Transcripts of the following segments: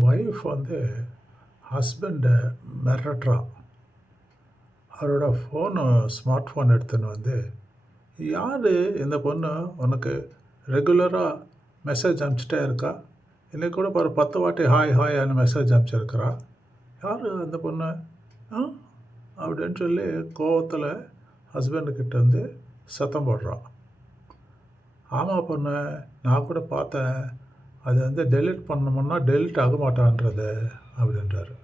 Wife வந்து ஹஸ்பண்டை மிரட்டுறான். அவரோட ஃபோனு ஸ்மார்ட் ஃபோன் எடுத்துன்னு வந்து, யார் இந்த பொண்ணு உனக்கு ரெகுலராக மெசேஜ் அனுப்பிச்சிட்டே இருக்கா? இன்னைக்கு கூட ஒரு 10 வாட்டி ஹாய் ஹாய்னு மெசேஜ் அனுப்பிச்சிருக்கிறா. யார் அந்த பொண்ணு? ஆ அப்படின்னு சொல்லி கோவத்தில் ஹஸ்பண்டுக்கிட்ட வந்து சத்தம் போடுறான். ஆமாம் பொண்ணு, நான் கூட பார்த்தேன். அது வந்து டெலீட் பண்ணோம்னா டெலீட் ஆக மாட்டான்றது அப்படின்றாரு.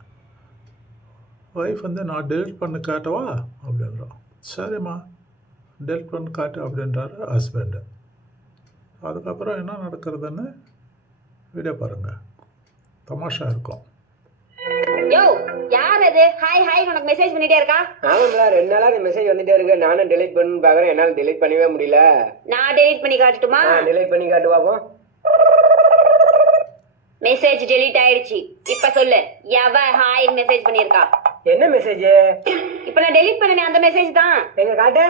ஒய்ஃப் வந்து நான் டெலீட் பண்ணி காட்டவா அப்படின்றான். சரிம்மா டெலீட் பண்ணி காட்டு அப்படின்றாரு ஹஸ்பண்டு. அதுக்கப்புறம் என்ன நடக்கிறதுன்னு வீடியோ பாருங்கள், தமாஷா இருக்கும். யோ யார் அது ஹாய் ஹாய் உனக்கு மெசேஜ் பண்ணிட்டே இருக்கா? ஆமாம்ல 2 நாளா அந்த மெசேஜ் வந்துட்டே இருக்கு. நானும் டெலீட் பண்ணி பார்க்குறேன், என்னால் டெலீட் பண்ணவே முடியல. நான் டெலீட் பண்ணி காட்டட்டுமா? டெலீட் பண்ணி காட்டு பாப்போம். மெசேஜ் டெலீட் ஆயிடுச்சு. இப்ப சொல்லு, எவ ஹாய் மெசேஜ் பண்ணிருக்கா? என்ன மெசேஜ்? இப்ப நான் டெலீட் பண்ணனே அந்த மெசேஜ் தான். எங்க காட்டு.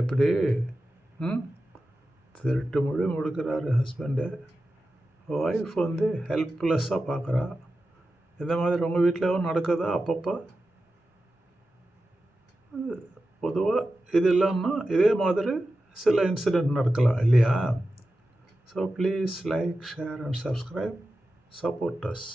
எப்படி திருட்டு மொழி முடுக்கிறாரு ஹஸ்பண்டு. ஒய்ஃப் வந்து ஹெல்ப்லெஸ்ஸாக பார்க்குறா. இந்த மாதிரி உங்கள் வீட்டிலும் நடக்குதா அப்பப்போ? பொதுவாக இது இல்லைன்னா இதே மாதிரி சில இன்சிடெண்ட் நடக்கலாம் இல்லையா? So please like, share and subscribe, support us.